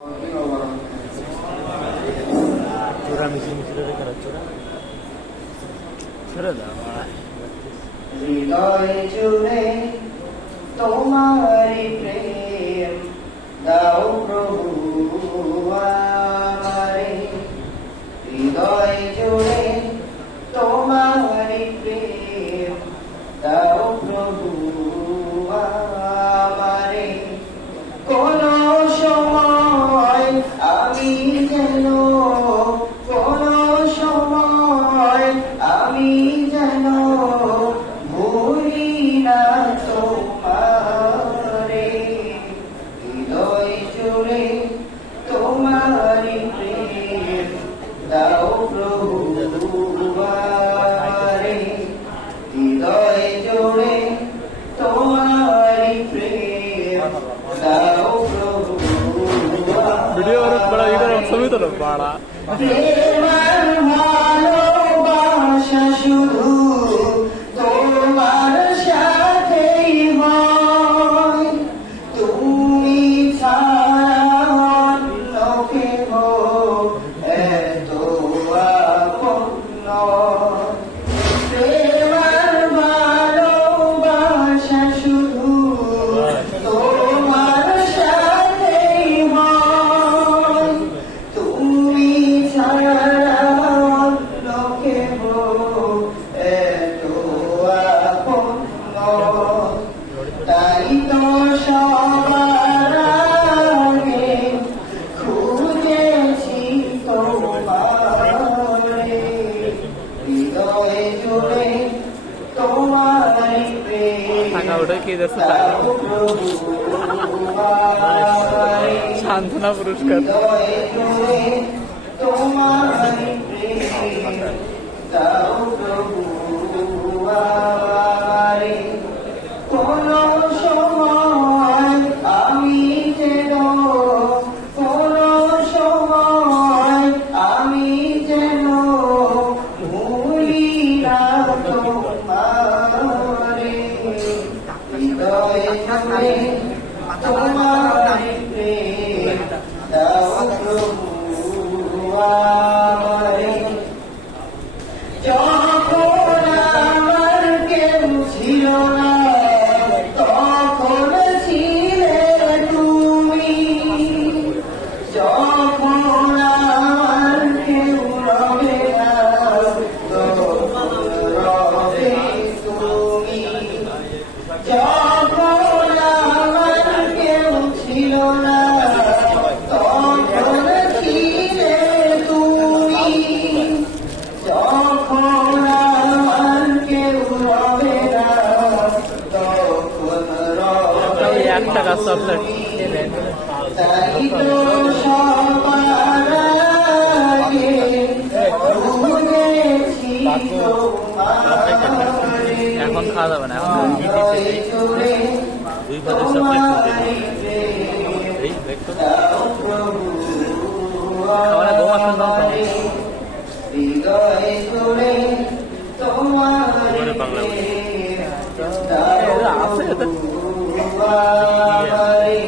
Ora mi si misura le caracciore. ছেড়ে দাও হৃদয় জুড়ে তোমারি প্রেম দাও প্রভু আমারে। হৃদয় জুড়ে তোমারি প্রেম দাও প্রভু আমারে। কোন সময় আমি যেন কোন সময় আমি যেন ভুলি না তোমারে। হৃদয় জুড়ে তোমারি প্রেম দাও প্রভু আমারে। হৃদয় জুড়ে তোমারি প্রেম দাও প্রভু वीडियो और बड़ा इधर सभी तरफ बड़ा প্রেমের ভালোবাসা শুধু তোমার সাথেই হয়। তুমি ছাড়া অন্য কেহ এত আপন নয়। প্রেমের ভালোবাসা শুধু তোমার সাথেই হয়। তুমি ছাড়া অন্য কেহ এত আপন নয়। তাই তো সবার আগে খুঁজেছি তোমারে। হৃদয় জুড়ে তোমারি প্রেম থাকা ওটাই কে যাচ্ছে দাও প্রভু আমারে। সান্ত্বনা পুরস্কার হৃদয় জুড়ে তোমারি প্রেম দাও প্রভু আমারে। কোন সময় আমি যেন কোন সময় আমি যেন ভুলি না তোমারে। হৃদয় জুড়ে তোমারি প্রেম দাও প্রভু আমারে। যখন আমার কেউ ছিল না তখন ছিলে তুমি। যখন আমার কেউ রবে না তখন রবে তুমি। যখন আমার কেউ ছিল না তখন ছিলে তুমি। যখন আমার কেউ রবে না তখন রবে একটা গাছ সবটা তাই তো সবার আগে খুঁজেছি তোমারে। এখন খাওয়া যাবে না এখন হৃদয় জুড়ে দুই পদের সবটাই তোমারি প্রেম এই দেখতো দাও প্রভু খাওয়ালে বউ আসল দাও আমারে। হৃদয় জুড়ে তোমারি বাংলা প্রেম দাও প্রভু আমারে।